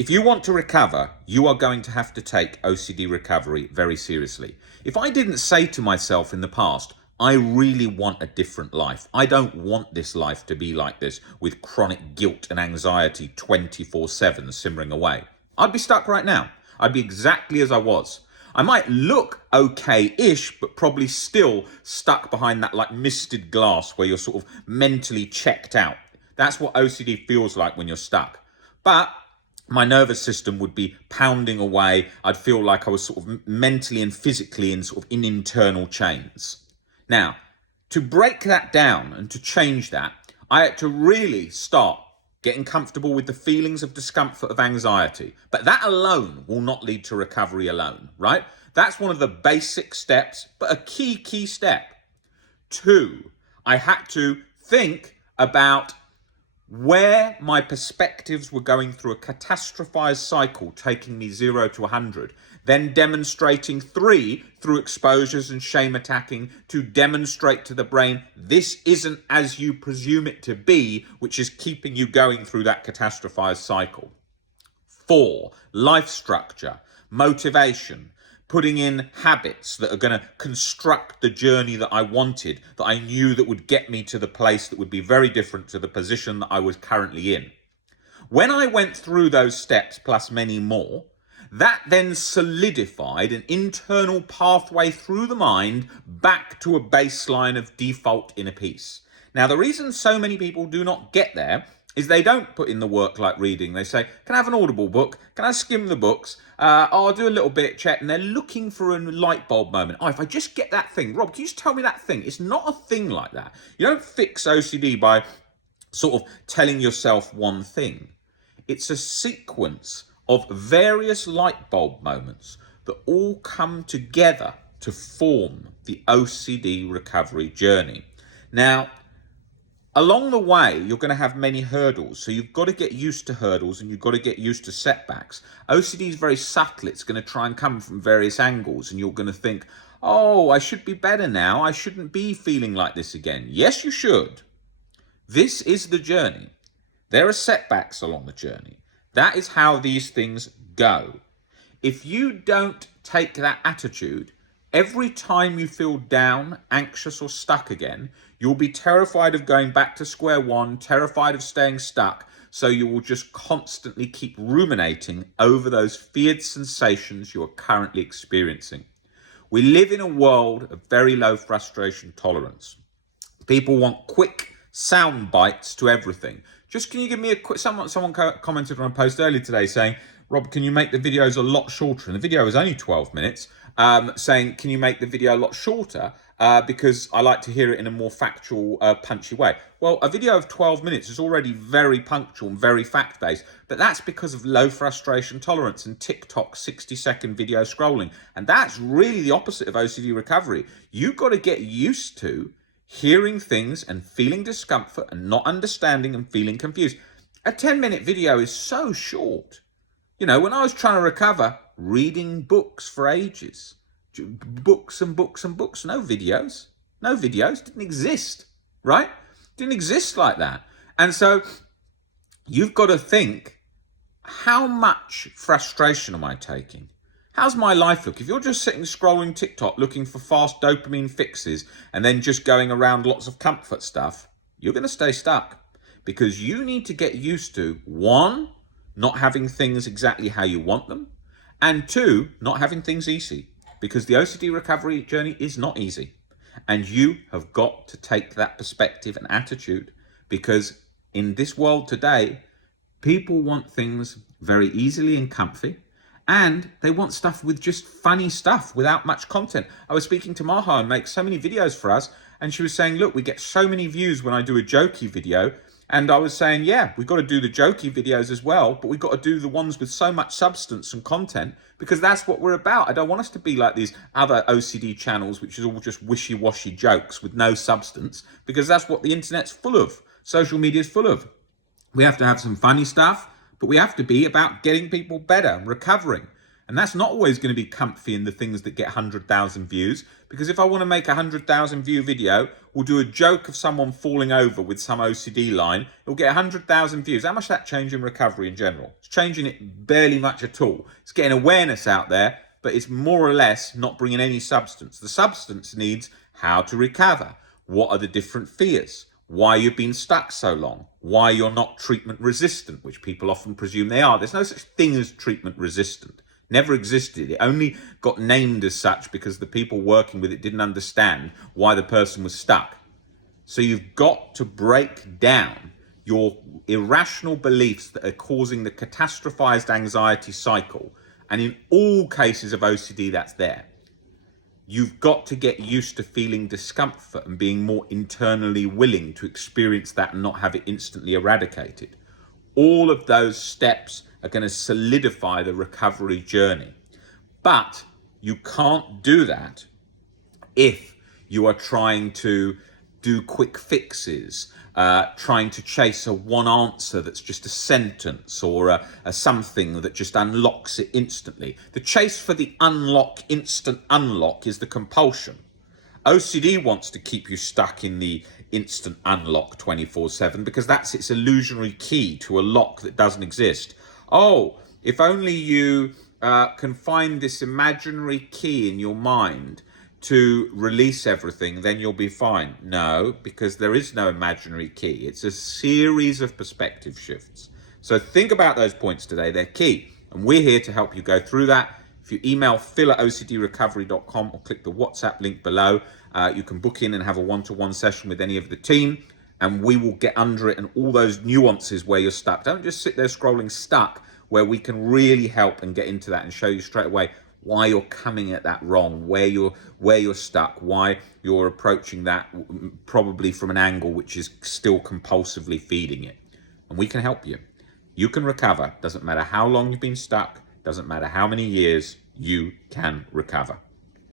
If you want to recover, you are going to have to take OCD recovery very seriously. If I didn't say to myself in the past, I really want a different life. I don't want this life to be like this with chronic guilt and anxiety 24/7 simmering away. I'd be stuck right now. I'd be exactly as I was. I might look okay-ish, but probably still stuck behind that like misted glass where you're sort of mentally checked out. That's what OCD feels like when you're stuck. But my nervous system would be pounding away. I'd feel like I was sort of mentally and physically in internal chains. Now, to break that down and to change that, I had to really start getting comfortable with the feelings of discomfort, of anxiety. But that alone will not lead to recovery alone, right? That's one of the basic steps, but a key step. 2, I had to think about where my perspectives were going through a catastrophized cycle, taking me 0 to 100, then demonstrating 3 through exposures and shame attacking to demonstrate to the brain, this isn't as you presume it to be, which is keeping you going through that catastrophized cycle. 4, life structure, motivation, putting in habits that are going to construct the journey that I wanted, that I knew that would get me to the place that would be very different to the position that I was currently in. When I went through those steps plus many more, that then solidified an internal pathway through the mind back to a baseline of default inner peace. Now, the reason so many people do not get there is they don't put in the work like reading. They say, can I have an Audible book? Can I skim the books? I'll do a little bit, check. And they're looking for a light bulb moment. Oh, if I just get that thing. Rob, can you just tell me that thing? It's not a thing like that. You don't fix OCD by sort of telling yourself one thing. It's a sequence of various light bulb moments that all come together to form the OCD recovery journey. Now, along the way, you're going to have many hurdles. So you've got to get used to hurdles and you've got to get used to setbacks. OCD is very subtle. It's going to try and come from various angles. And you're going to think, oh, I should be better now. I shouldn't be feeling like this again. Yes, you should. This is the journey. There are setbacks along the journey. That is how these things go. If you don't take that attitude, every time you feel down, anxious or stuck again, you'll be terrified of going back to square one, terrified of staying stuck, so you will just constantly keep ruminating over those feared sensations you are currently experiencing. We live in a world of very low frustration tolerance. People want quick sound bites to everything. Just can you give me a quick, someone commented on a post earlier today saying, Rob, can you make the videos a lot shorter? And the video is only 12 minutes, saying, can you make the video a lot shorter? Because I like to hear it in a more factual, punchy way. Well, a video of 12 minutes is already very punctual and very fact-based, but that's because of low frustration tolerance and TikTok 60-second video scrolling. And that's really the opposite of OCD recovery. You've got to get used to hearing things and feeling discomfort and not understanding and feeling confused. A 10-minute video is so short. You know, when I was trying to recover, reading books for ages, books and books and books, no videos, didn't exist, right? Didn't exist like that. And so you've got to think, how much frustration am I taking? How's my life look? If you're just sitting scrolling TikTok looking for fast dopamine fixes and then just going around lots of comfort stuff, you're going to stay stuck because you need to get used to, 1, not having things exactly how you want them, and 2, not having things easy, because the OCD recovery journey is not easy. And you have got to take that perspective and attitude, because in this world today, people want things very easily and comfy, and they want stuff with just funny stuff without much content. I was speaking to Maha, who makes so many videos for us, and she was saying, look, we get so many views when I do a jokey video. And I was saying, yeah, we've got to do the jokey videos as well, but we've got to do the ones with so much substance and content, because that's what we're about. I don't want us to be like these other OCD channels, which is all just wishy-washy jokes with no substance, because that's what the internet's full of. Social media is full of. We have to have some funny stuff, but we have to be about getting people better and recovering. And that's not always going to be comfy in the things that get 100,000 views. Because if I want to make a 100,000 view video, we'll do a joke of someone falling over with some OCD line. It'll get 100,000 views. How much that change in recovery in general? It's changing it barely much at all. It's getting awareness out there, but it's more or less not bringing any substance. The substance needs how to recover. What are the different fears? Why you've been stuck so long? Why you're not treatment resistant, which people often presume they are. There's no such thing as treatment resistant. Never existed. It only got named as such because the people working with it didn't understand why the person was stuck. So you've got to break down your irrational beliefs that are causing the catastrophized anxiety cycle. And in all cases of OCD, that's there. You've got to get used to feeling discomfort and being more internally willing to experience that and not have it instantly eradicated. All of those steps are going to solidify the recovery journey. But you can't do that if you are trying to do quick fixes, trying to chase a one answer that's just a sentence or a something that just unlocks it instantly. The chase for the instant unlock is the compulsion. OCD wants to keep you stuck in the instant unlock 24/7 because that's its illusionary key to a lock that doesn't exist. Oh, if only you can find this imaginary key in your mind to release everything, then you'll be fine. No, because there is no imaginary key. It's a series of perspective shifts. So think about those points today. They're key. And we're here to help you go through that. If you email phil@ocdrecovery.com or click the WhatsApp link below, you can book in and have a one-to-one session with any of the team. And we will get under it and all those nuances where you're stuck. Don't just sit there scrolling stuck, where we can really help and get into that and show you straight away why you're coming at that wrong, where you're stuck, why you're approaching that probably from an angle which is still compulsively feeding it. And we can help you. You can recover. Doesn't matter how long you've been stuck. Doesn't matter how many years, you can recover.